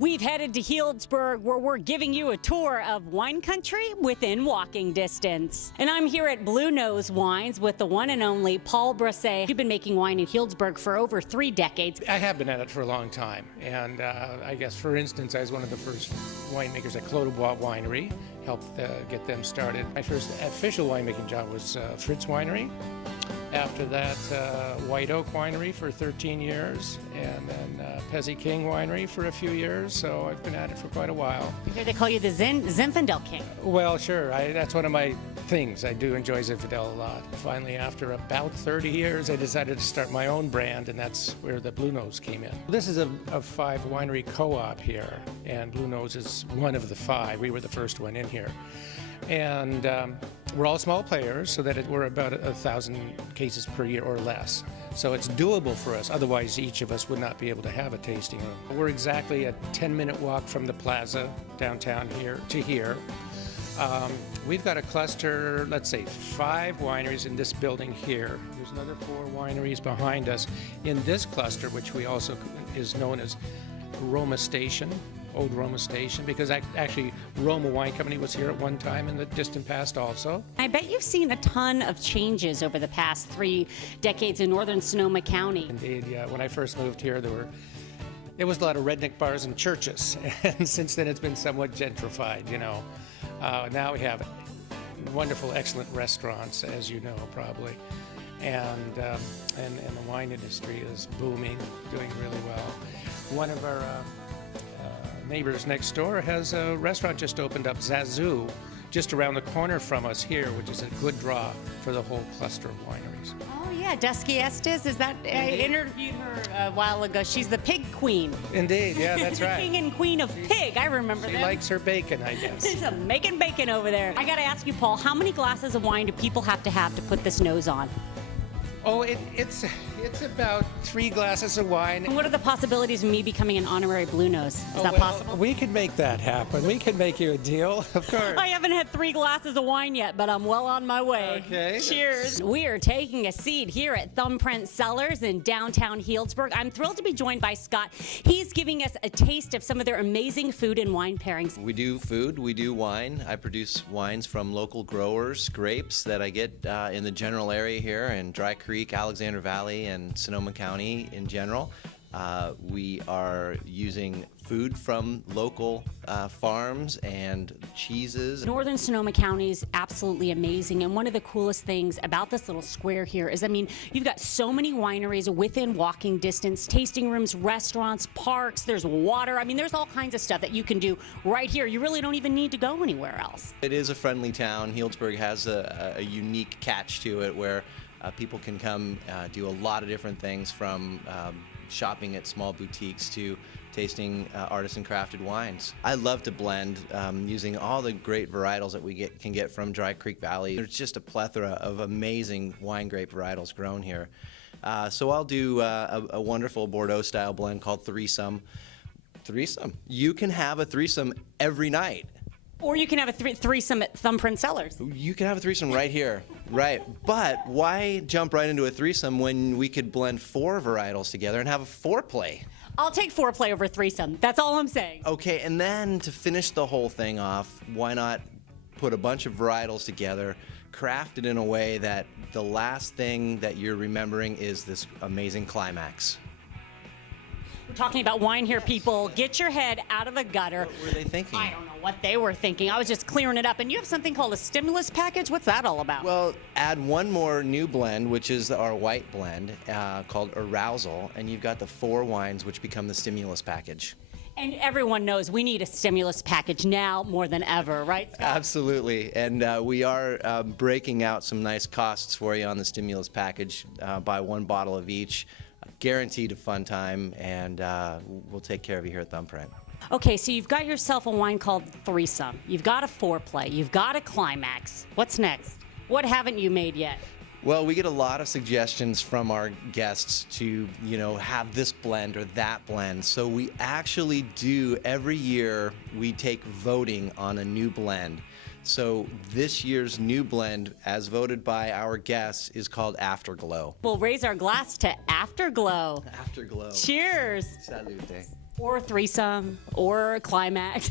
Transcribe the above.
We've headed to Healdsburg, where we're giving you a tour of wine country within walking distance. And I'm here at Blue Nose Wines with the one and only Paul Brasset. You've been making wine in Healdsburg for over 3 decades. I have been at it for a long time, and I guess, for instance, I was one of the first winemakers at Clos du Bois Winery, helped get them started. My first official winemaking job was Fritz Winery. After that, White Oak Winery for 13 years, and then Pezzi King Winery for a few years, so I've been at it for quite a while. I hear they call you the Zinfandel King. Well, sure, that's one of my things. I do enjoy Zinfandel a lot. Finally, after about 30 years, I decided to start my own brand, and that's where the Blue Nose came in. This is a 5-winery co-op here, and Blue Nose is one of the 5. We were the first one in here. And we're all small players, so that we're about 1,000 cases per year or less. So it's doable for us. Otherwise, each of us would not be able to have a tasting room. We're exactly a 10-minute walk from the plaza downtown here to here. We've got a cluster, let's say 5 wineries in this building here. There's another 4 wineries behind us in this cluster, which we also is known as Roma Station. Old Roma Station, because actually Roma Wine Company was here at one time in the distant past also. I bet you've seen a ton of changes over the past 3 decades in Northern Sonoma County. Indeed, yeah. When I first moved here, there was a lot of redneck bars and churches, and since then it's been somewhat gentrified, you know. Now we have wonderful, excellent restaurants, as you know, probably. And the wine industry is booming, doing really well. One of our neighbors next door has a restaurant just opened up, Zazu, just around the corner from us here, which is a good draw for the whole cluster of wineries. Oh yeah, Dusky Estes, is that? I interviewed her a while ago. She's the pig queen. Indeed, yeah, that's right. The king and queen of pig, I remember that. She likes her bacon, I guess. She's making bacon over there. I gotta ask you, Paul, how many glasses of wine do people have to put this nose on? Oh, it's about 3 glasses of wine. And what are the possibilities of me becoming an honorary Blue Nose? Is that possible? We could make that happen. We could make you a deal, of course. I haven't had 3 glasses of wine yet, but I'm well on my way. Okay. Cheers. We are taking a seat here at Thumbprint Cellars in downtown Healdsburg. I'm thrilled to be joined by Scott. He's giving us a taste of some of their amazing food and wine pairings. We do food, we do wine. I produce wines from local growers, grapes that I get in the general area here in Dry Creek, Alexander Valley, and Sonoma County in general. We are using food from local farms and cheeses. Northern Sonoma County is absolutely amazing, and one of the coolest things about this little square here is, I mean, you've got so many wineries within walking distance, tasting rooms, restaurants, parks, there's water. I mean, there's all kinds of stuff that you can do right here. You really don't even need to go anywhere else. It is a friendly town. Healdsburg has a unique catch to it where people can come do a lot of different things, from shopping at small boutiques to tasting artisan crafted wines. I love to blend using all the great varietals that we can get from Dry Creek Valley. There's just a plethora of amazing wine grape varietals grown here. So I'll do a wonderful Bordeaux style blend called Threesome. Threesome. You can have a threesome every night. Or you can have a threesome at Thumbprint Cellars. You can have a threesome right here, right? But why jump right into a threesome when we could blend 4 varietals together and have a foreplay? I'll take foreplay over threesome. That's all I'm saying. Okay, and then to finish the whole thing off, why not put a bunch of varietals together, craft it in a way that the last thing that you're remembering is this amazing climax? We're talking about wine here, people. Get your head out of the gutter. What were they thinking? I don't know what they were thinking. I was just clearing it up. And you have something called a stimulus package? What's that all about? Well, add one more new blend, which is our white blend called Arousal, and you've got the 4 wines, which become the stimulus package. And everyone knows we need a stimulus package now more than ever, right, Scott? Absolutely. And we are breaking out some nice costs for you on the stimulus package. Buy 1 bottle of each. Guaranteed a fun time, and we'll take care of you here at Thumbprint. Okay, so you've got yourself a wine called Threesome. You've got a foreplay. You've got a climax. What's next? What haven't you made yet? Well, we get a lot of suggestions from our guests to, have this blend or that blend. So we actually do, every year, we take voting on a new blend. So this year's new blend, as voted by our guests, is called Afterglow. We'll raise our glass to Afterglow. Afterglow. Cheers. Salute. Or threesome, or climax.